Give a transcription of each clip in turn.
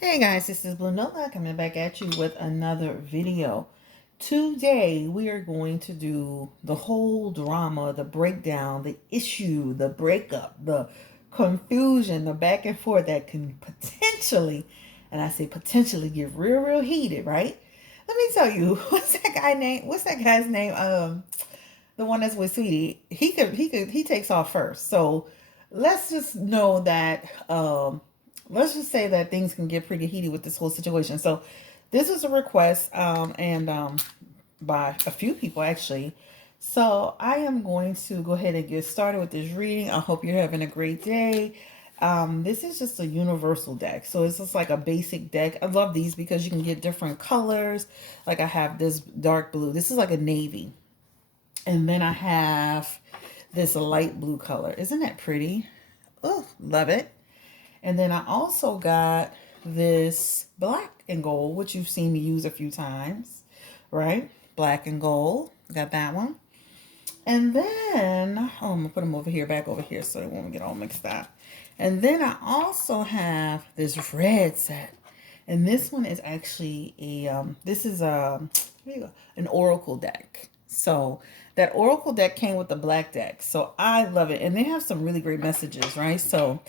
Hey guys, this is Nola coming back at you with another video. Today we are going to do the whole drama, the breakdown, the issue, the breakup, the confusion, the back and forth that can potentially, and I say potentially, get real heated, right? Let me tell you, what's that guy's name? The one that's with Sweetie. He takes off first. So let's just know that let's just say that things can get pretty heated with this whole situation. So this was a request and by a few people actually. So I am going to go ahead and get started with this reading. I hope you're having a great day. This is just a universal deck. So it's just like a basic deck. I love these because you can get different colors. Like I have this dark blue. This is like a navy. And then I have this light blue color. Isn't that pretty? Oh, love it. And then I also got this black and gold, which you've seen me use a few times, right? Black and gold. Got that one. And then, I'm going to put them over here, back over here, so they won't get all mixed up. And then I also have this red set. And this one is actually an oracle deck. So that oracle deck came with the black deck. So I love it. And they have some really great messages, right? So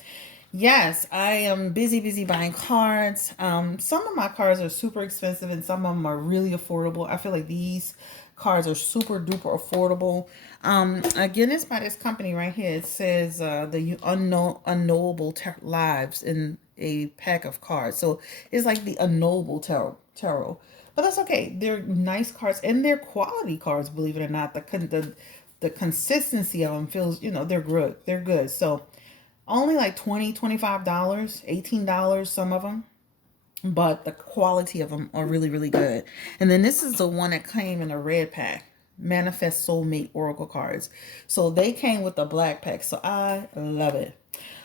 yes, I am busy buying cards. Some of my cards are super expensive and some of them are really affordable. I feel like these cards are super duper affordable. Again, it's by this company right here. It says the unknowable lives in a pack of cards. So it's like the unknowable tarot. But that's okay. They're nice cards and they're quality cards, believe it or not. The consistency of them feels, they're good. They're good. So only like $20, $25, $18, some of them. But the quality of them are really good. And then this is the one that came in a red pack. Manifest Soulmate Oracle cards. So they came with the black pack. So I love it.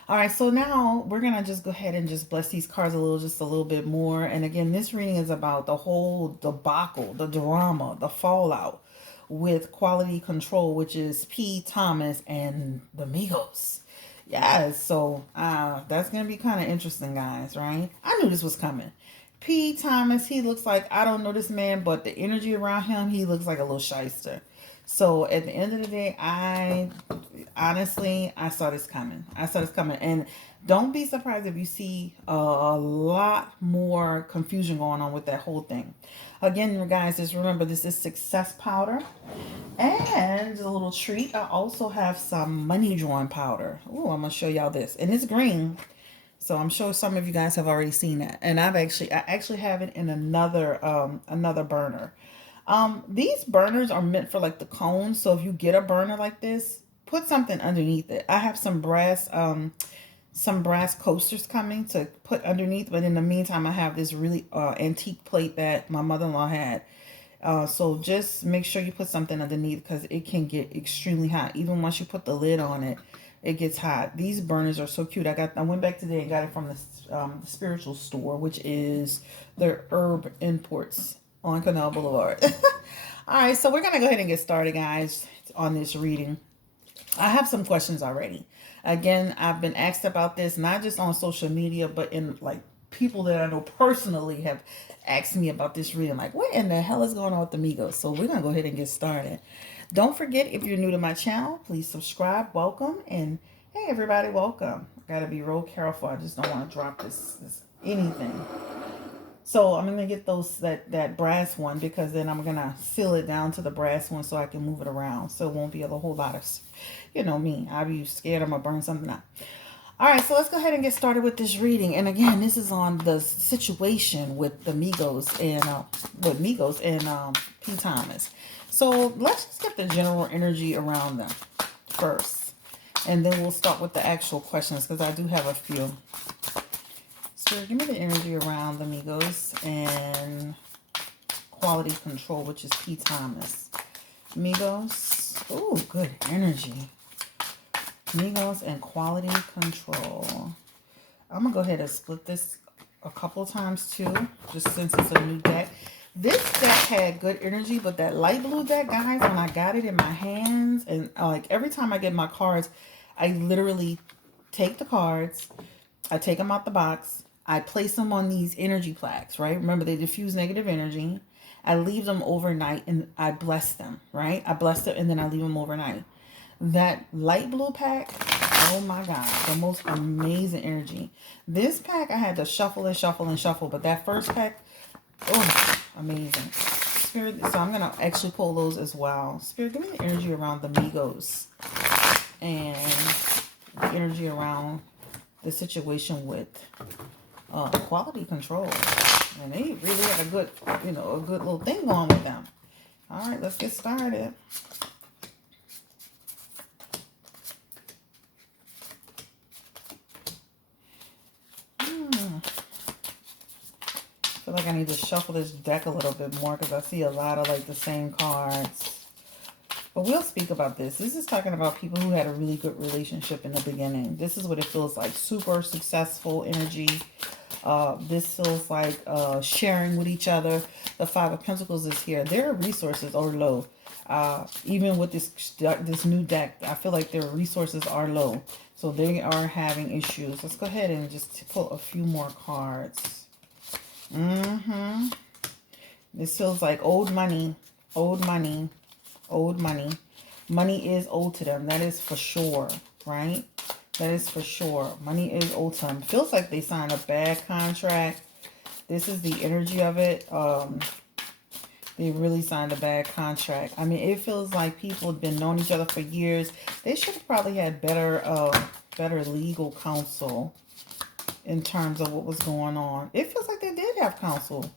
All right, so now we're going to just go ahead and just bless these cards just a little bit more. And again, this reading is about the whole debacle, the drama, the fallout with Quality Control, which is P. Thomas and the Migos. Yes, so that's going to be kind of interesting, guys, right? I knew this was coming. P. Thomas, he looks like, I don't know this man, but the energy around him, he looks like a little shyster. So at the end of the day, I saw this coming. And don't be surprised if you see a lot more confusion going on with that whole thing. Again, guys, just remember this is success powder. And a little treat, I also have some money drawing powder. Oh, I'm going to show y'all this. And it's green. So I'm sure some of you guys have already seen that. And I actually have it in another burner. These burners are meant for like the cones. So if you get a burner like this, put something underneath it. I have some brass coasters coming to put underneath. But in the meantime, I have this really antique plate that my mother-in-law had. So just make sure you put something underneath because it can get extremely hot. Even once you put the lid on it, it gets hot. These burners are so cute. I went back today and got it from the spiritual store, which is their herb imports on Canal Boulevard. All right, so we're going to go ahead and get started, guys, on this reading. I have some questions already. Again, I've been asked about this, not just on social media, but in like people that I know personally have asked me about this reading. Like, what in the hell is going on with the Migos? So we're going to go ahead and get started. Don't forget, if you're new to my channel, please subscribe. Welcome. And hey, everybody, welcome. Got to be real careful. I just don't want to drop this anything. So I'm going to get that brass one because then I'm going to seal it down to the brass one so I can move it around. So it won't be a whole lot of, me. I'll be scared I'm going to burn something up. All right, so let's go ahead and get started with this reading. And again, this is on the situation with the Migos and P. Thomas. So let's just get the general energy around them first. And then we'll start with the actual questions because I do have a few. So give me the energy around the Migos and Quality Control, which is P. Thomas. Migos. Oh, good energy. Migos and Quality Control. I'm going to go ahead and split this a couple times too, just since it's a new deck. This deck had good energy, but that light blue deck, guys, when I got it in my hands, and like every time I get my cards, I literally take the cards, I take them out the box, I place them on these energy plaques, right? Remember, they diffuse negative energy. I leave them overnight and I bless them, right? I bless them and then I leave them overnight. That light blue pack, oh my God, the most amazing energy. This pack I had to shuffle and shuffle and shuffle, but that first pack, oh, amazing. Spirit, so I'm gonna actually pull those as well. Spirit, give me the energy around the Migos and the energy around the situation with quality control. And they really had a good, a good little thing going with them. All right, let's get started. I feel like I need to shuffle this deck a little bit more because I see a lot of like the same cards. But we'll speak about this. This is talking about people who had a really good relationship in the beginning. This is what it feels like. Super successful energy. This feels like sharing with each other. The Five of Pentacles is here. Their resources are low. Even with this new deck, I feel like their resources are low. So they are having issues. Let's go ahead and just pull a few more cards. This feels like old money, old money, old money. Money is owed to them. That is for sure, right? That is for sure. Money is owed to them. Feels like they signed a bad contract. This is the energy of it. They really signed a bad contract. I mean, it feels like people have been knowing each other for years. They should have probably had better legal counsel in terms of what was going on. It feels like they did have counsel.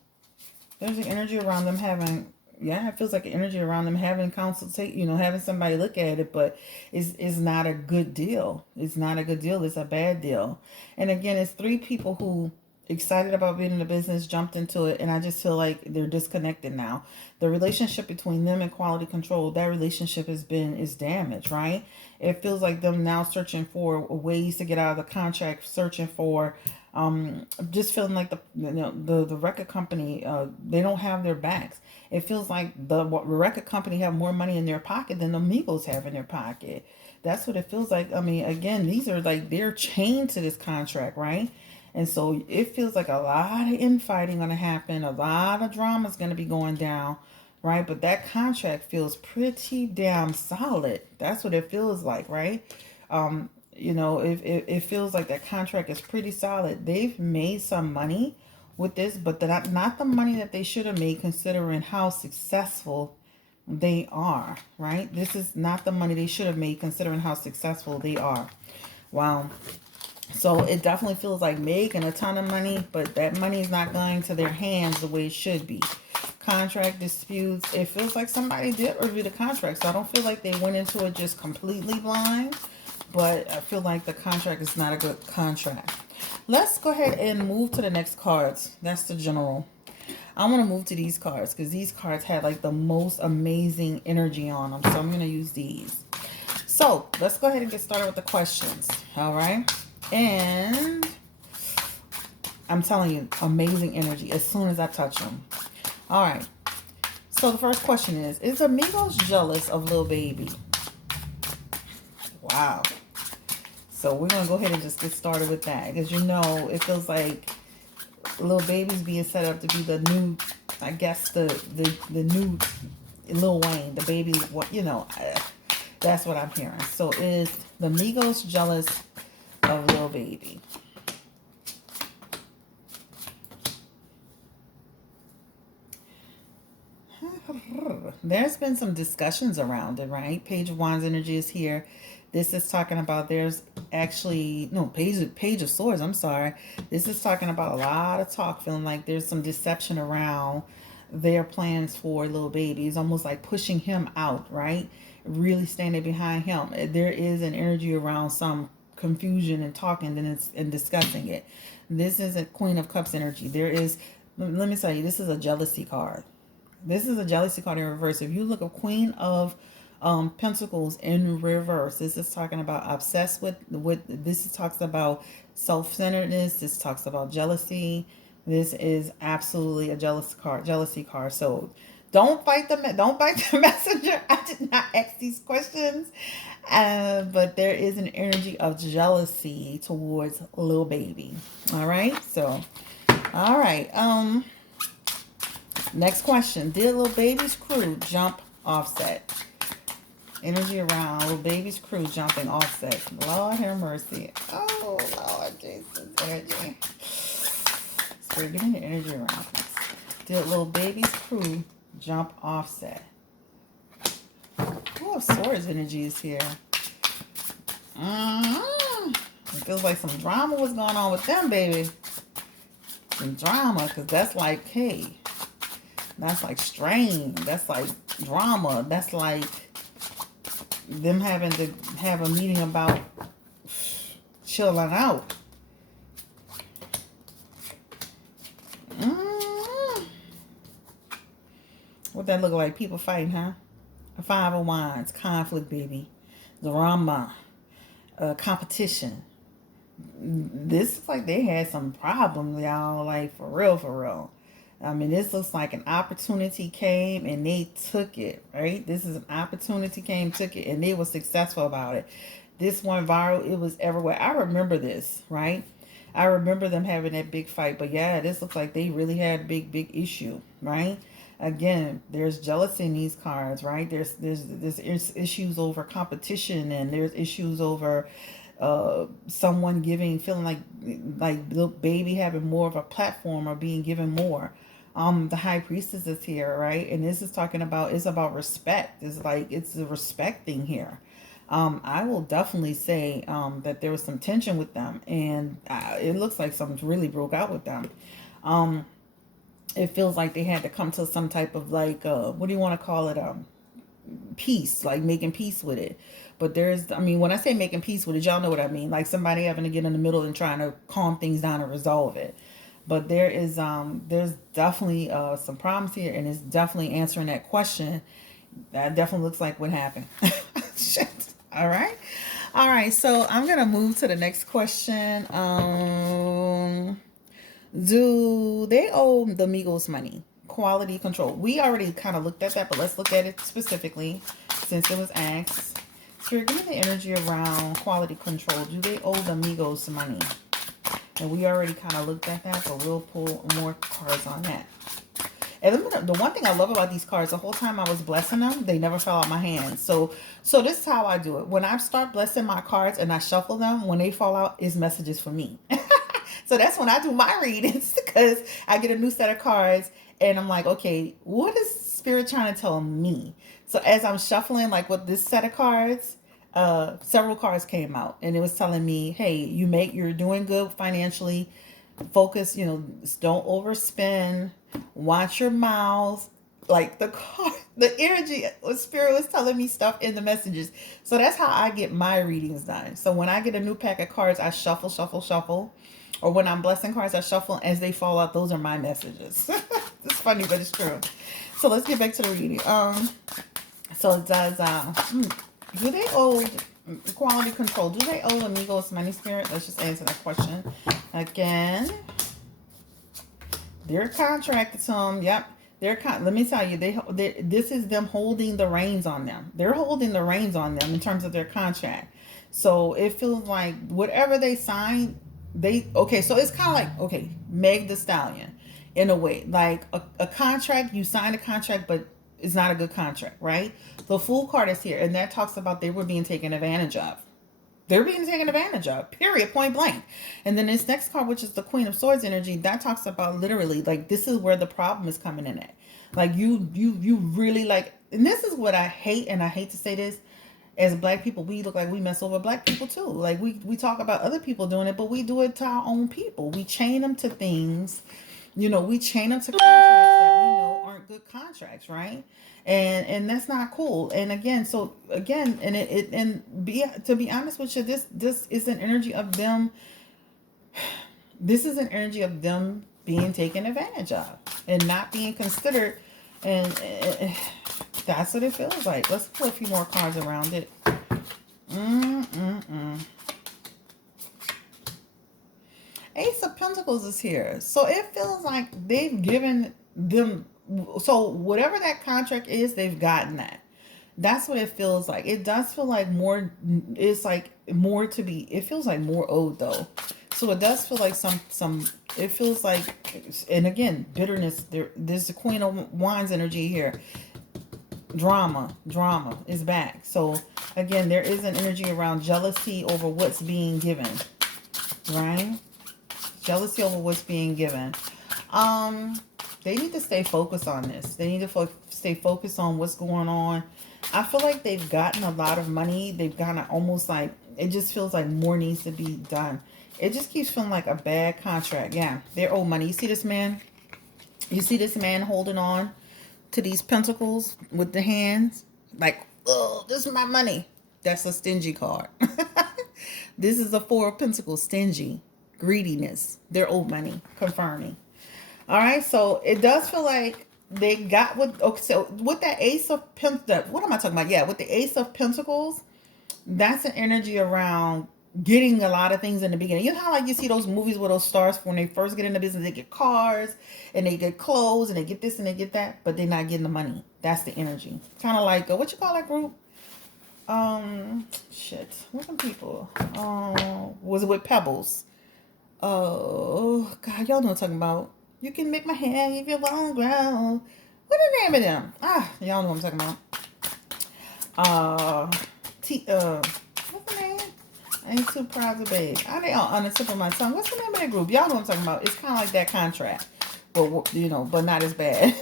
There's an energy around them having, it feels like an energy around them having counsel, having somebody look at it, but it's not a good deal. It's not a good deal. It's a bad deal. And again, it's three people who excited about being in the business, jumped into it, and I just feel like they're disconnected now. The relationship between them and quality control, that relationship is damaged, right? It feels like them now searching for ways to get out of the contract, searching for just feeling like the record company, they don't have their backs. It feels like the record company have more money in their pocket than the Migos have in their pocket. That's what it feels like. I mean, again, these are like, they're chained to this contract, right? And so it feels like a lot of infighting going to happen. A lot of drama is going to be going down, right? But that contract feels pretty damn solid. That's what it feels like, right? It feels like that contract is pretty solid. They've made some money with this, but not the money that they should have made considering how successful they are, right? This is not the money they should have made considering how successful they are. Wow. So it definitely feels like making a ton of money, but that money is not going to their hands the way it should be. Contract disputes. It feels like somebody did review the contract. So I don't feel like they went into it just completely blind, but I feel like the contract is not a good contract. Let's go ahead and move to the next cards. That's the general. I want to move to these cards because these cards had like the most amazing energy on them. So I'm going to use these. So let's go ahead and get started with the questions. All right. And I'm telling you, amazing energy as soon as I touch them. All right. So the first question is Amigos jealous of Lil Baby? Wow. So we're going to go ahead and just get started with that. Because it feels like Lil Baby's being set up to be the new, I guess, the new Lil Wayne, the baby, that's what I'm hearing. So is the Migos jealous of Lil Baby? There's been some discussions around it, right? Page of Wands energy is here. This is talking about there's actually, no, Page of Swords, I'm sorry. This is talking about a lot of talk, feeling like there's some deception around their plans for Lil Baby. It's almost like pushing him out, right? Really standing behind him. There is an energy around some confusion and talking and discussing it. This is a Queen of Cups energy. There is, let me tell you, this is a jealousy card. This is a jealousy card in reverse. If you look at Queen of Pentacles in reverse, this is talking about obsessed with this talks about self-centeredness. This talks about jealousy. This is absolutely a jealousy card. So Don't fight the messenger. I did not ask these questions. But there is an energy of jealousy towards little baby. All right. So, all right. Next question. Did little baby's crew jump offset? Energy around little baby's crew jumping offset. Lord have mercy. Oh, Lord Jesus. Energy. Spirit, give me the energy around this. Did little baby's crew jump offset? Oh, Swords energy is here. It feels like some drama was going on with them, baby. Some drama, because that's like, hey, that's like strain. That's like drama. That's like them having to have a meeting about chilling out. What that look like? People fighting, huh? A Five of Wands, conflict, baby. Drama, competition. This looks like they had some problems, y'all. Like, for real, for real. I mean, this looks like an opportunity came and they took it, right? This is an opportunity came, took it, and they were successful about it. This went viral. It was everywhere. I remember this, right? I remember them having that big fight. But yeah, this looks like they really had a big issue, right? Again, there's jealousy in these cards, right? There's issues over competition, and there's issues over someone feeling like the baby having more of a platform or being given more. The High Priestess is here, right? And this is talking about, it's about respect. It's like, it's a respect thing here. I will definitely say that there was some tension with them, and it looks like something really broke out with them. It feels like they had to come to some type of like, what do you want to call it? Peace, like making peace with it. But I mean, when I say making peace with it, y'all know what I mean. Like somebody having to get in the middle and trying to calm things down and resolve it. But there's definitely some problems here, and it's definitely answering that question. That definitely looks like what happened. Shit. All right. All right. So I'm going to move to the next question. Do they owe the Migos money? Quality control. We already kind of looked at that, but let's look at it specifically since it was asked. Spirit, give me the energy around quality control. Do they owe the Migos money? And we already kind of looked at that, but we'll pull more cards on that. And the one thing I love about these cards, the whole time I was blessing them, they never fell out my hands. So this is how I do it. When I start blessing my cards and I shuffle them, when they fall out, it's messages for me. So that's when I do my readings, because I get a new set of cards and I'm like, okay, what is Spirit trying to tell me? So as I'm shuffling, like with this set of cards, several cards came out and it was telling me, hey, you're doing good financially. Focus, don't overspend. Watch your mouth. Like the energy, Spirit was telling me stuff in the messages. So that's how I get my readings done. So when I get a new pack of cards, I shuffle, shuffle, shuffle. Or when I'm blessing cards, I shuffle. As they fall out, those are my messages. It's funny, but it's true. So let's get back to the reading. So it does, do they owe quality control? Do they owe Amigos money, Spirit? Let's just answer that question. Again, they're contracted to them. Yep. Let me tell you, this is them holding the reins on them. They're holding the reins on them in terms of their contract. So it feels like whatever they sign, so it's kind of like, okay, Meg the Stallion, in a way. Like a contract, you sign a contract, but it's not a good contract, right? The Fool card is here, and that talks about they were being taken advantage of. They're being taken advantage of, period, point blank. And then this next card, which is the Queen of Swords energy, that talks about literally, like, this is where the problem is coming in at. Like, you really, like, and this is what I hate, and I hate to say this, as Black people, we look like we mess over Black people too. Like, we talk about other people doing it, but we do it to our own people. We chain them to things, we chain them to contracts that we know aren't good contracts, right? And that's not cool. And again, to be honest with you, this is an energy of them. This is an energy of them being taken advantage of and not being considered. And that's what it feels like. Let's put a few more cards around it. Ace of Pentacles is here. So it feels like they've given them So whatever that contract is, they've gotten that. That's what it feels like. It does feel like more. It's like more to be. It feels like more owed though. So it does feel like some. It feels like, and again, bitterness. There's the Queen of Wands energy here. Drama is back. So again, there is an energy around jealousy over what's being given, right? Jealousy over what's being given. They need to stay focused on this. They need to stay focused on what's going on. I feel like they've gotten a lot of money. They've gotten almost like, it just feels like more needs to be done. It just keeps feeling like a bad contract. Yeah, they're owed money. You see this man? You see this man holding on to these pentacles with the hands? Like, oh, this is my money. That's a stingy card. This is a Four of Pentacles, stingy, greediness. They're owed money, confirming. All right, so it does feel like they got what. Okay, so with that Ace of Pentacles, what am I talking about? Yeah, with the Ace of Pentacles, that's an energy around getting a lot of things in the beginning. You know how like you see those movies where those stars, when they first get into business, they get cars and they get clothes and they get this and they get that, but they're not getting the money. That's the energy. Kind of like what you call that group? Shit. What some people? Was it with Pebbles? Oh God, y'all know what I'm talking about. You can make my hair if you won't grow. What the name of them? Y'all know what I'm talking about. What's the name? I ain't too proud to babe. I ain't on the tip of my tongue. What's the name of that group? Y'all know what I'm talking about. It's kind of like that contract, but you know, but not as bad,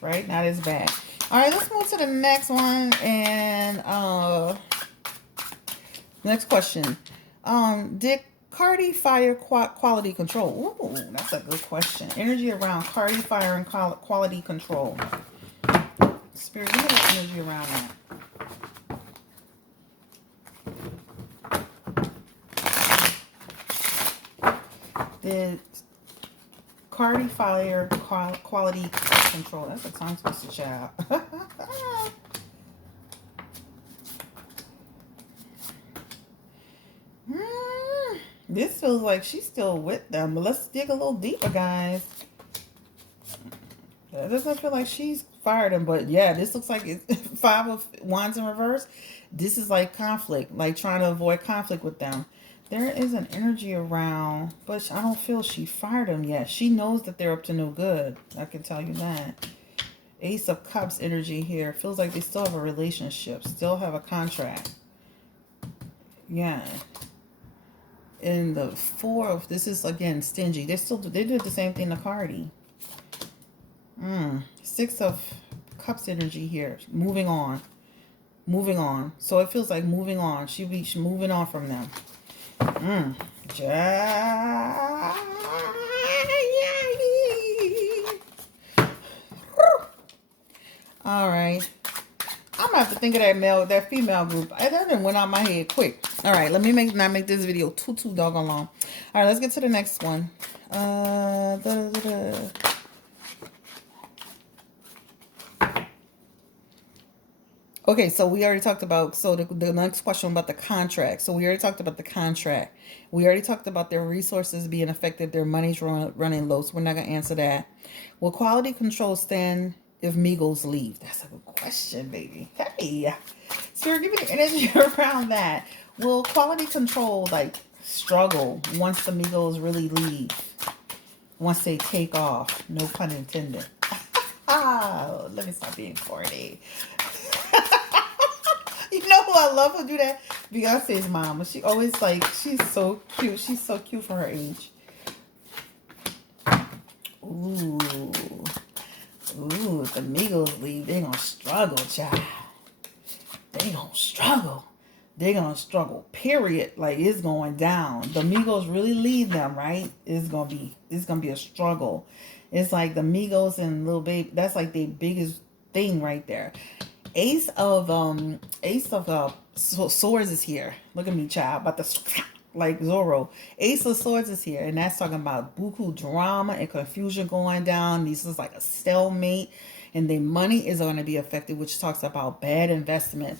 right? Not as bad. All right, let's move to the next one. And next question. Did Cardi fire quality control? Ooh, that's a good question. Energy around Cardi fire and quality control. Spirit, give me the energy around that. Did Cardi fire quality control? That's a tongue twister, child. This feels like she's still with them, but let's dig a little deeper, guys. That doesn't feel like she's fired him, but yeah, this looks like it's Five of Wands in reverse. This is like conflict, like trying to avoid conflict with them. There is an energy around, but I don't feel she fired him yet. She knows that they're up to no good. I can tell you that. Ace of Cups energy here. Feels like they still have a relationship, still have a contract. Yeah. In the Four of, this is again stingy. They did the same thing to Cardi. Six of Cups energy here. Moving on. So it feels like moving on. She moving on from them. All right. I'm gonna have to think of that female group. That didn't went out my head quick. All right, let me not make this video too doggone long. All right, let's get to the next one. Okay, so we already talked about, the next question about the contract. So we already talked about the contract. We already talked about their resources being affected, their money's running low, so we're not going to answer that. Will quality control stand if Migos leave? That's a good question, baby. Hey, Spirit, give me the energy around that. Will quality control, like, struggle once the Migos really leave? Once they take off? No pun intended. Let me stop being corny. You know who I love who do that? Beyonce's mama. She always like, she's so cute. She's so cute for her age. Ooh. If the Migos leave, they gonna struggle, child. They gonna struggle. They're gonna struggle, period. Like, it's going down. The Migos really leave them, right? It's gonna be a struggle. It's like the Migos and Lil Baby, that's like the biggest thing right there. Ace of Swords is here. Look at me, child. About to, like Zorro. Ace of Swords is here. And that's talking about buku drama and confusion going down. This is like a stalemate. And the money is going to be affected, which talks about bad investment.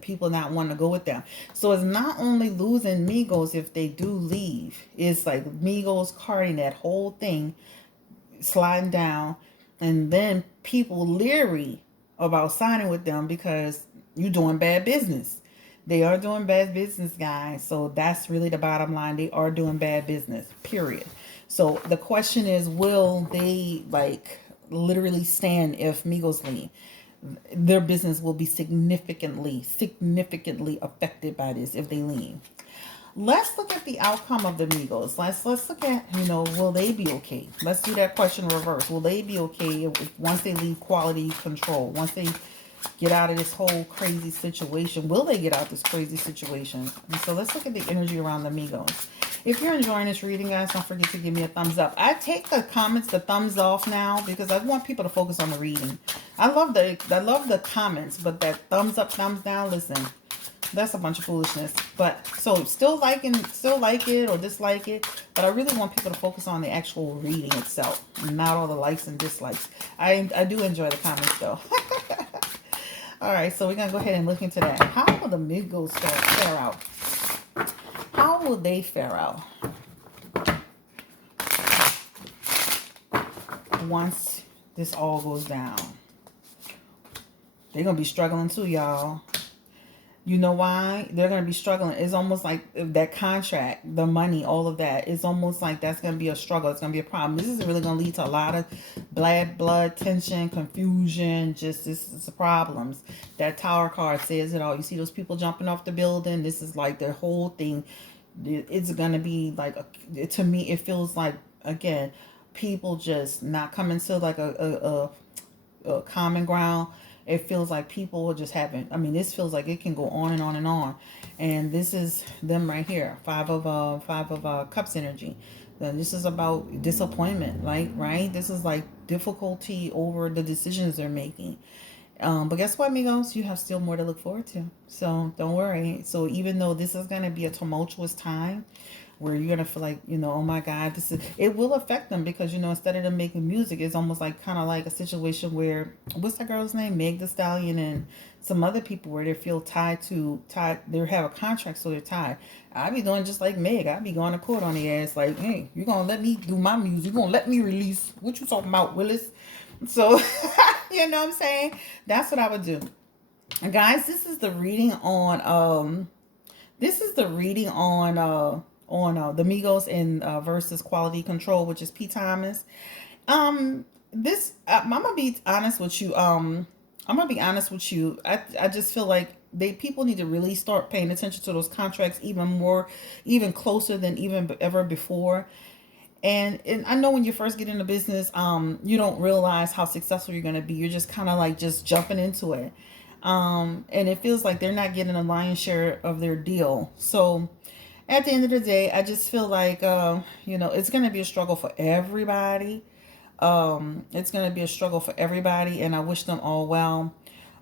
People not wanting to go with them. So it's not only losing Migos if they do leave. It's like Migos, Cardi, that whole thing. sliding down, and then people leery about signing with them because you're doing bad business. They are doing bad business, guys. So that's really the bottom line. They are doing bad business, period. So the question is, will they like literally stand if Migos leave? Their business will be significantly affected by this if they leave. Let's look at the outcome of the Migos. Let's look at, will they be okay? Let's do that question in reverse. Will they be okay once they leave quality control? Once they get out of this whole crazy situation? Will they get out of this crazy situation? And so let's look at the energy around the Migos. If you're enjoying this reading, guys, don't forget to give me a thumbs up. I take the comments, the thumbs off now, because I want people to focus on the reading. I love the comments, but that thumbs up, thumbs down, listen, that's a bunch of foolishness. But so still like it or dislike it, but I really want people to focus on the actual reading itself, not all the likes and dislikes. I do enjoy the comments though. All right, so we're gonna go ahead and look into that. How will the Migos fare out? How will they fare out once this all goes down? They're gonna be struggling too, y'all. You know why? They're going to be struggling. It's almost like that contract, the money, all of that. It's almost like that's going to be a struggle. It's going to be a problem. This is really going to lead to a lot of blood tension, confusion, just this is problems. That Tower card says it all. You see those people jumping off the building? This is like the whole thing. It's going to be like, to me, it feels like, again, people just not coming to like a common ground. It feels like people just haven't. I mean, this feels like it can go on and on and on. And this is them right here. Five of Cups energy. Then this is about disappointment, right? This is like difficulty over the decisions they're making. But guess what, amigos? You have still more to look forward to. So don't worry. So even though this is going to be a tumultuous time, where you're gonna feel like, oh my God, it will affect them because, instead of them making music, it's almost like kind of like a situation where, what's that girl's name? Meg the Stallion and some other people where they feel tied, they have a contract, so they're tied. I be doing just like Meg. I be going to court on the ass like, hey, you're gonna let me do my music, you're gonna let me release. What you talking about, Willis? So, you know what I'm saying? That's what I would do. And guys, this is the reading on, the Migos and versus Quality Control, which is P. Thomas. I'm gonna be honest with you. I just feel like people need to really start paying attention to those contracts even more, even closer than even ever before. And I know when you first get into business, you don't realize how successful you're gonna be. You're just kind of like just jumping into it. And it feels like they're not getting a lion's share of their deal. So at the end of the day, I just feel like, it's going to be a struggle for everybody. It's going to be a struggle for everybody, and I wish them all well.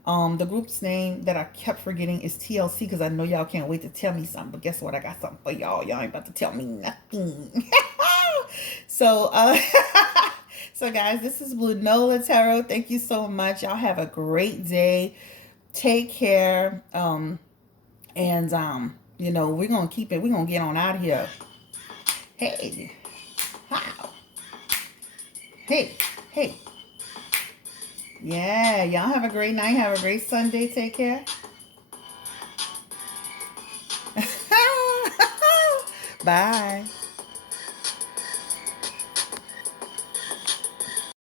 The group's name that I kept forgetting is TLC because I know y'all can't wait to tell me something. But guess what? I got something for y'all. Y'all ain't about to tell me nothing. So, so guys, this is Blue Nola Tarot. Thank you so much. Y'all have a great day. Take care. We're going to keep it. We're going to get on out of here. Hey. Wow. Hey. Yeah. Y'all have a great night. Have a great Sunday. Take care. Bye.